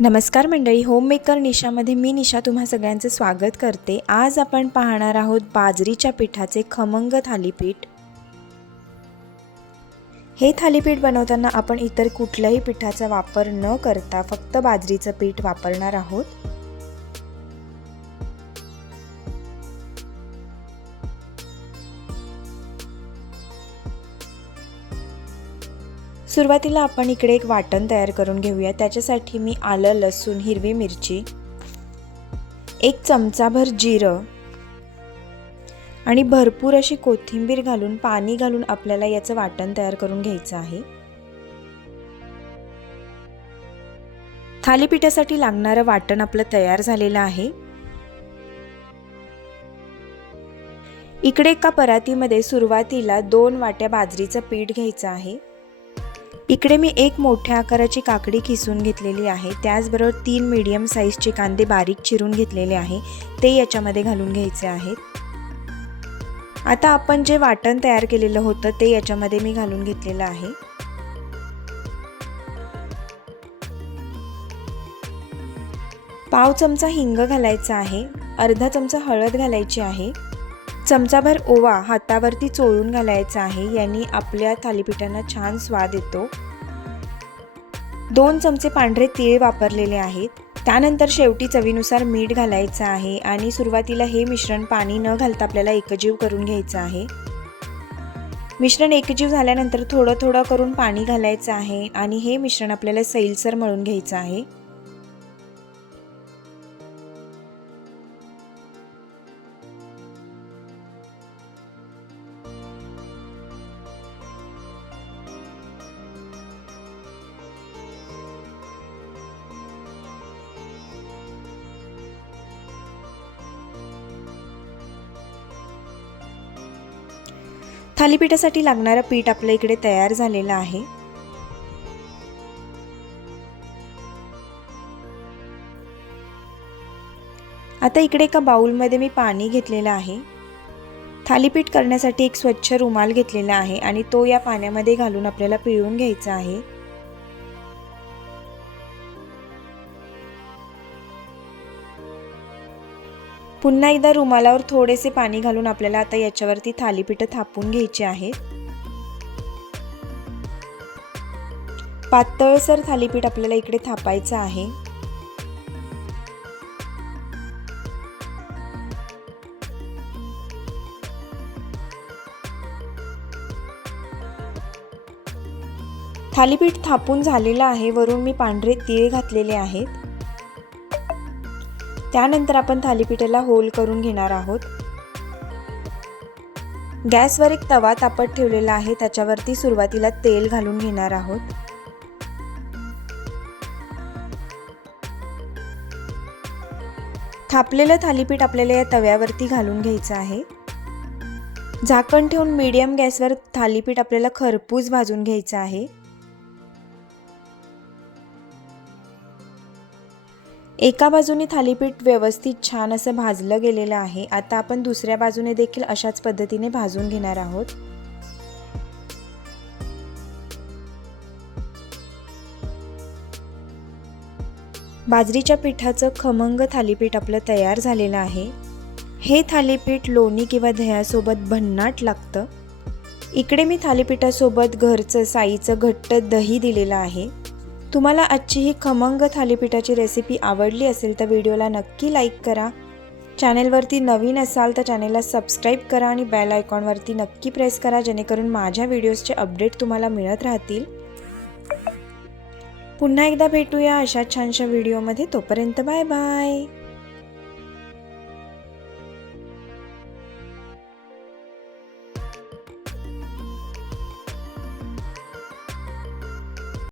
नमस्कार मंडळी होममेकर निशामध्ये मी निशा तुम्हा सगळ्यांचं स्वागत करते. आज आपण पाहणार आहोत बाजरीच्या पिठाचे खमंग थालीपीठ. हे थालीपीठ बनवताना आपण इतर कुठल्याही पिठाचा वापर न करता फक्त बाजरीचं पीठ वापरणार आहोत. सुरुवातीला आपण इकडे एक वाटण तयार करून घेऊया. त्याच्यासाठी मी आलं लसूण हिरवी मिरची एक चमचाभर जिरं आणि भरपूर अशी कोथिंबीर घालून पाणी घालून आपल्याला याचं वाटण तयार करून घ्यायचं आहे. थालीपीठासाठी लागणारं वाटण आपलं तयार झालेलं आहे. इकडे एका परातीमध्ये सुरुवातीला दोन वाट्या बाजरीचं पीठ घ्यायचं आहे. इकडे मी एक मोठ्या आकाराची काकडी किसून घेतलेली आहे. त्याचबरोबर तीन मीडियम साईजचे कांदे बारीक चिरून घेतलेले आहे. ते याच्यामध्ये घालून घ्यायचे आहेत. आता आपण जे वाटण तयार केलेलं होतं ते याच्यामध्ये मी घालून घेतलेलं आहे. पाव चमचा हिंग घालायचा आहे. अर्धा चमचा हळद घालायची आहे. चमचाभर ओवा हातावरती चोळून घालायचा आहे. यांनी आपल्या थालीपीठांना छान स्वाद येतो. दोन चमचे पांढरे तीळ वापरलेले आहेत. त्यानंतर शेवटी चवीनुसार मीठ घालायचं आहे आणि सुरुवातीला हे मिश्रण पाणी न घालता आपल्याला एकजीव करून घ्यायचं आहे. मिश्रण एकजीव झाल्यानंतर थोडं थोडं करून पाणी घालायचं आहे आणि हे मिश्रण आपल्याला सैलसर मळून घ्यायचं आहे. थालीपीठासाठी लागणारं पीठ आपल्या इकडे तयार झालेलं आहे. आता इकडे एका बाउलमध्ये मी पाणी घेतलेलं आहे. थालीपीठ करण्यासाठी एक स्वच्छ रुमाल घेतलेला आहे आणि तो या पाण्यामध्ये घालून आपल्याला पिळून घ्यायचा आहे. पुन्हा एकदा रुमालावर थोडेसे पाणी घालून आपल्याला आता याच्यावरती थालीपीठ थापून घ्यायचे आहेत पातळसर थालीपीठ आपल्याला इकडे थापायचं आहे. थालीपीठ थापून झालेलं आहे. वरून मी पांढरे तीळ घातलेले आहेत. त्यानंतर आपण थालीपीठाला होल करून घेणार आहोत. गॅसवर एक तवा तापत ठेवलेला आहे त्याच्यावरती सुरुवातीला तेल घालून घेणार आहोत. थापलेलं थालीपीठ आपल्याला या तव्यावरती घालून घ्यायचं आहे. झाकण ठेवून मीडियम गॅसवर थालीपीठ आपल्याला खरपूस भाजून घ्यायचं आहे. एका बाजूने थालीपीठ व्यवस्थित छान असं भाजलं गेलेलं आहे. आता आपण दुसऱ्या बाजूने देखील अशाच पद्धतीने भाजून घेणार आहोत. बाजरीच्या पिठाचं खमंग थालीपीठ आपलं तयार झालेलं आहे. हे थालीपीठ लोणी किंवा दह्यासोबत भन्नाट लागतं. इकडे मी थालीपीठासोबत घरचं साईचं घट्ट दही दिलेलं आहे. तुम्हाला आजची ही खमंग थालीपीठाची रेसिपी आवडली असेल तर व्हिडिओला नक्की लाईक करा. चॅनेलवरती नवीन असाल तर चॅनेलला सबस्क्राईब करा आणि बेल आयकॉनवरती नक्की प्रेस करा जेणेकरून माझ्या व्हिडिओजचे अपडेट तुम्हाला मिळत राहतील. पुन्हा एकदा भेटूया अशा छानशा व्हिडिओमध्ये तोपर्यंत बाय बाय